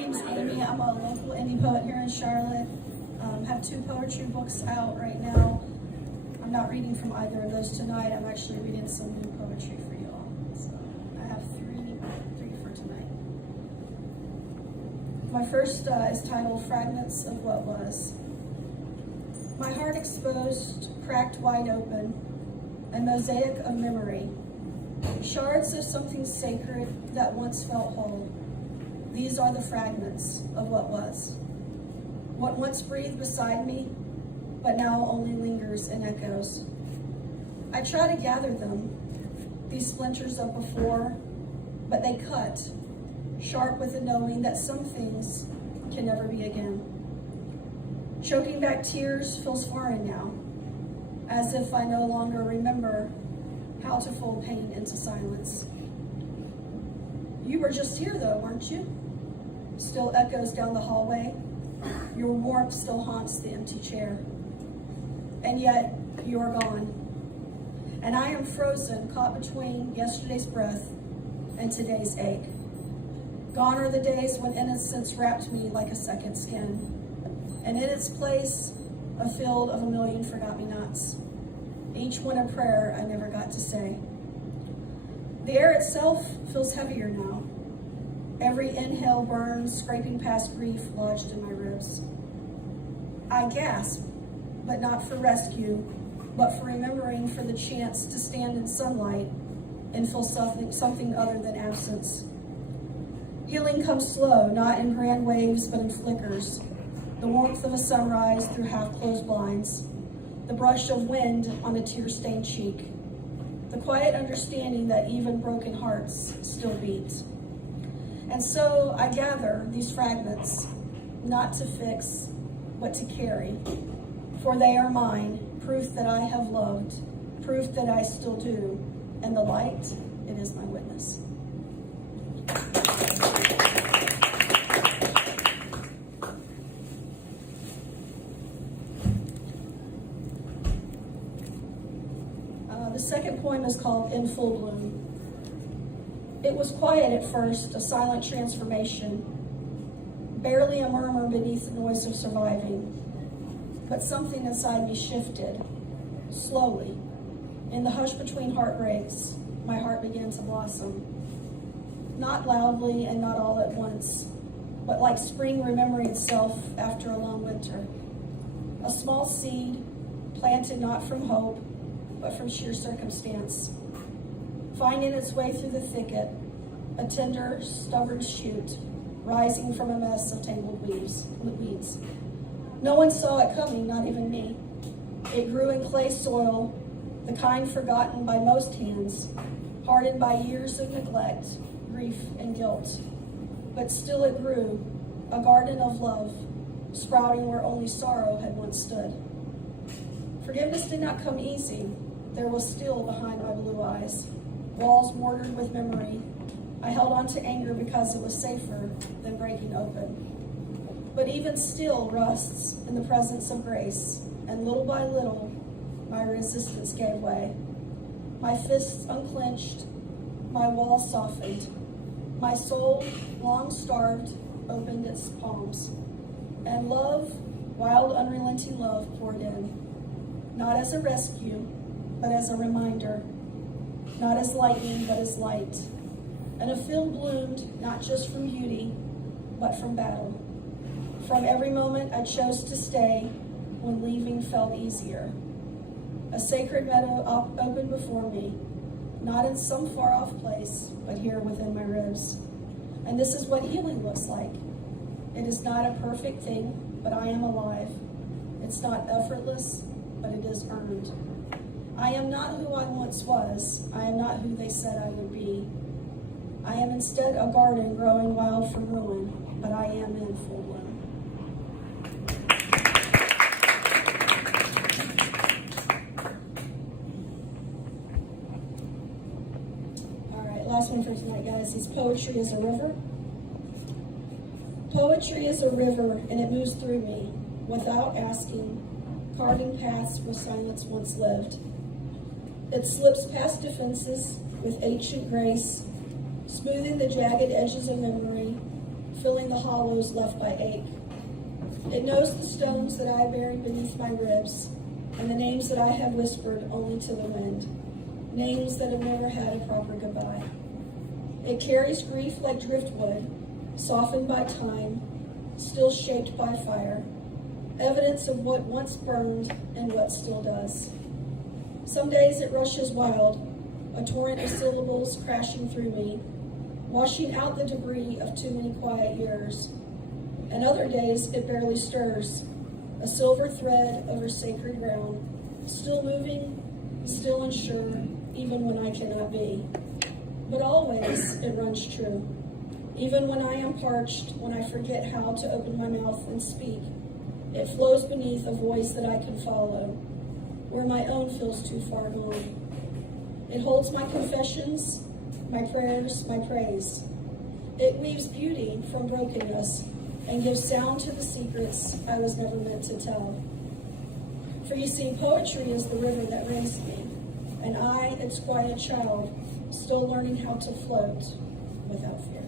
name's Amy. I'm a local indie poet here in Charlotte. Have 2 poetry books out right now. I'm not reading from either of those tonight. I'm actually reading some new poetry for you all. So I have three for tonight. My first is titled Fragments of What Was. My heart exposed, cracked wide open, a mosaic of memory. Shards of something sacred that once felt whole. These are the fragments of what was. What once breathed beside me, but now only lingers in echoes. I try to gather them, these splinters of before, but they cut, sharp with the knowing that some things can never be again. Choking back tears feels foreign now, as if I no longer remember how to fold pain into silence. You were just here though, weren't you? Still echoes down the hallway. Your warmth still haunts the empty chair. And yet, you are gone. And I am frozen, caught between yesterday's breath and today's ache. Gone are the days when innocence wrapped me like a second skin. And in its place, a field of a million forgot-me-nots. Each one a prayer I never got to say. The air itself feels heavier now. Every inhale burns, scraping past grief lodged in my ribs. I gasp, but not for rescue, but for remembering for the chance to stand in sunlight and feel something other than absence. Healing comes slow, not in grand waves, but in flickers. The warmth of a sunrise through half-closed blinds. The brush of wind on a tear-stained cheek. The quiet understanding that even broken hearts still beat. And so I gather these fragments, not to fix, but to carry. For they are mine, proof that I have loved, proof that I still do. And the light, it is my witness. The second poem is called In Full Bloom. It was quiet at first, a silent transformation, barely a murmur beneath the noise of surviving. But something inside me shifted, slowly. In the hush between heartbreaks, my heart began to blossom. Not loudly and not all at once, but like spring remembering itself after a long winter. A small seed, planted not from hope, but from sheer circumstance. Finding its way through the thicket, a tender, stubborn shoot, rising from a mess of tangled weeds. No one saw it coming, not even me. It grew in clay soil, the kind forgotten by most hands, hardened by years of neglect, grief, and guilt. But still it grew, a garden of love, sprouting where only sorrow had once stood. Forgiveness did not come easy. There was steel behind my blue eyes, walls mortared with memory. I held on to anger because it was safer than breaking open. But even steel rusts in the presence of grace, and little by little, my resistance gave way. My fists unclenched, my walls softened. My soul, long starved, opened its palms. And love, wild, unrelenting love, poured in. Not as a rescue, but as a reminder. Not as lightning, but as light. And a field bloomed, not just from beauty, but from battle. From every moment I chose to stay when leaving felt easier. A sacred meadow opened before me, not in some far-off place, but here within my ribs. And this is what healing looks like. It is not a perfect thing, but I am alive. It's not effortless, but it is earned. I am not who I once was. I am not who they said I would be. I am instead a garden growing wild from ruin, but I am in full bloom. All right, last one for tonight, guys, is Poetry is a River. Poetry is a river, and it moves through me, without asking, carving paths where silence once lived. It slips past defenses with ancient grace, smoothing the jagged edges of memory, filling the hollows left by ache. It knows the stones that I buried beneath my ribs, and the names that I have whispered only to the wind, names that have never had a proper goodbye. It carries grief like driftwood, softened by time, still shaped by fire, evidence of what once burned and what still does. Some days it rushes wild, a torrent of syllables crashing through me, washing out the debris of too many quiet years. And other days it barely stirs, a silver thread over sacred ground, still moving, still unsure, even when I cannot be. But always it runs true. Even when I am parched, when I forget how to open my mouth and speak, it flows beneath a voice that I can follow, where my own feels too far gone. It holds my confessions, my prayers, my praise. It weaves beauty from brokenness and gives sound to the secrets I was never meant to tell. For you see, poetry is the river that raised me, and I, its quiet child, still learning how to float without fear.